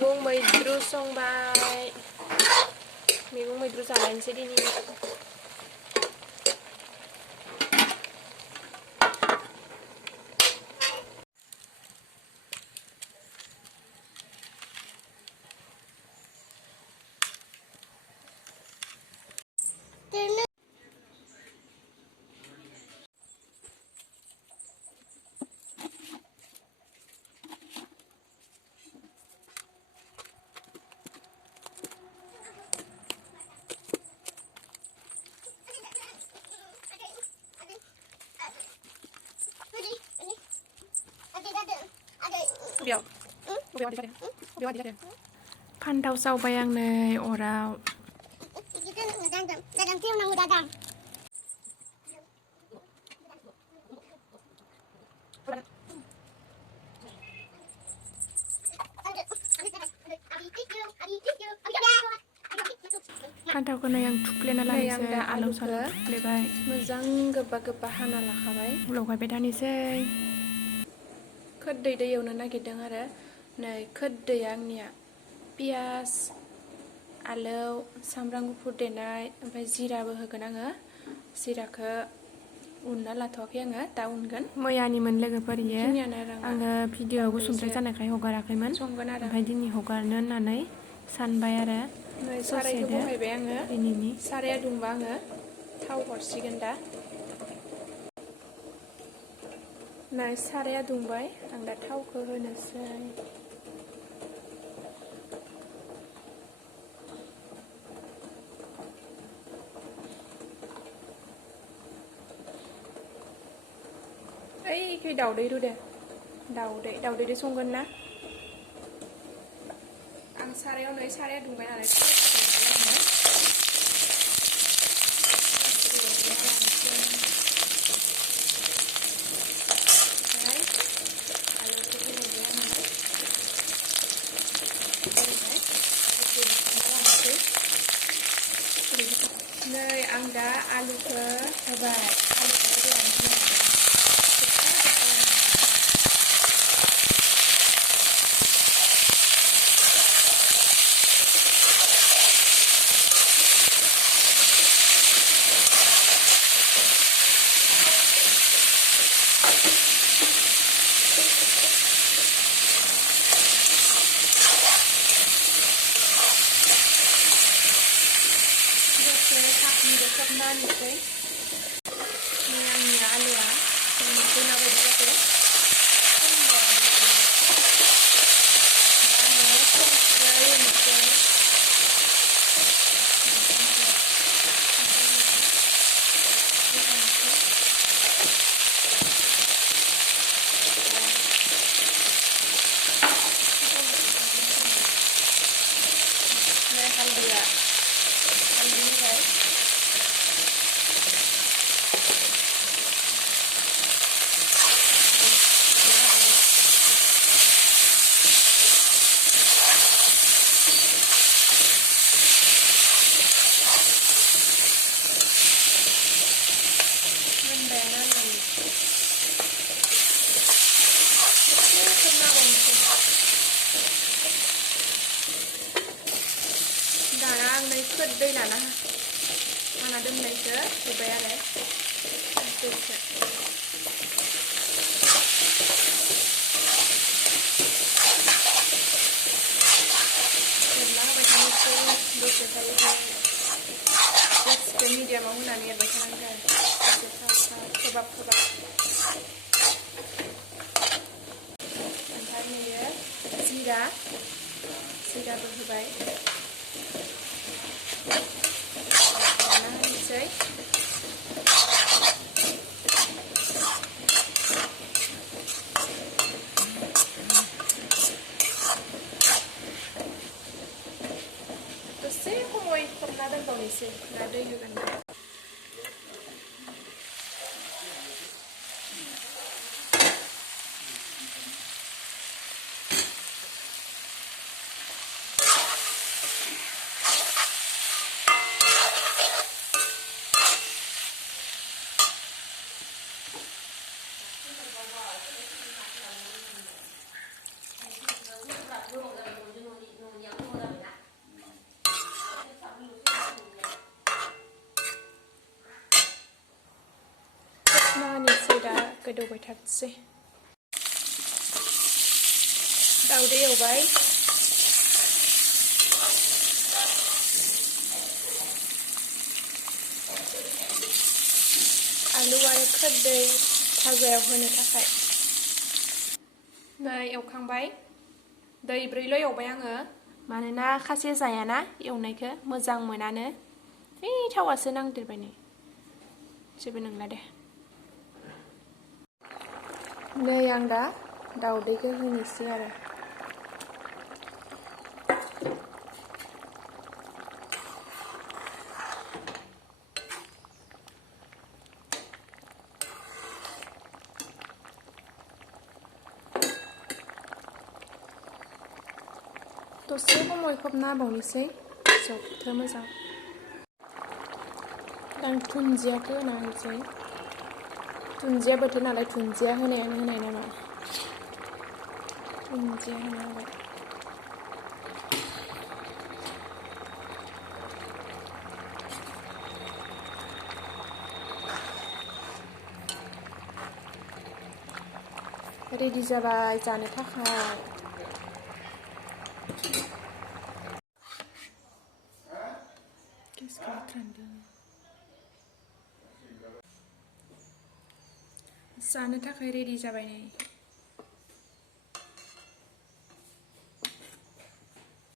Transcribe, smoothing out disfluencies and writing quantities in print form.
मैगं मैद्रु संबाय मैगं मैद्रु जालायनोसै दिनै फान्थाव सावबाय आं नै अराव फान्थावखौ नै आं थुफ्लेना लानोसै आलौ सालौ थुफ्लेबाय मोजां गोबा गोबा हाना लाखाबाय लगायबाय थानोसै खोरदै एवनो नागिरदों आरो नै खोरदैया आंनिया पियास आलौ सामब्राम गुफुर देनाय ओमफ्राय जिराबो होगोन आङो जिराखौ उनना लाथ'वाखै आङो दा उनगोन मैयानिमोन लोगोफोर इयो आङो भिडिअ गुसुंद्राय जानायखाय हगाराखैमोन ओमफ्राय दिनै हगारनो होननानै सानबाय आरो सारायखौ बहायबाय आङो दिनैनि साराया दुंबा आङो थाव हरसिगोन दा नै साराया दुंबाय आं दा थावखौ होनोसै ओइ दाउदै रुदो दाउदैजों संगोन ना आं सारायाव नै साराया दुंबाय नालाय नै आं दा आलुखौ होबाय खोबनानैसै आंनि आलुआ मोनसे माबायदि जाखो दाना आं नै खोरदै लाना हाना दोननायखौ होबाय आरो दैखौ जेब्ला होबाय थानोसै दसे थायो गेसखौ मिडियामाव होनानै एरबाय थानांगोन दसे खोबाब ओमफ्राय नैयो जिराबो होबाय होनोसै दसे खमाय खोबना दोनबावनोसै ना दै होगोन नानिसै दा गोदौबाय थाथोंसै दाउदै एवबाय आलु आरो खोरदै भाजायाव होनो थाखाय नै एवखांबाय दै 4ल' एवबाय आङो मानोना खासे जायाना एवनायखौ मोजां मोनानो थावासो नांदेरबाय नै जेबो नंला दे नै आं दा दाउदैखौ होनोसै आरो दसे समय खोबना होबावनोसै जबथो मोजां आं दुन्दियाखौ होना होनोसै दुन्दिया बोथोर नालाय दुन्दिया होनायानो होनाय नामा दुन्दिया होना होबाय रेडि जाबाय जानो थाखाय जानो थाखाय रेडि जाबाय नै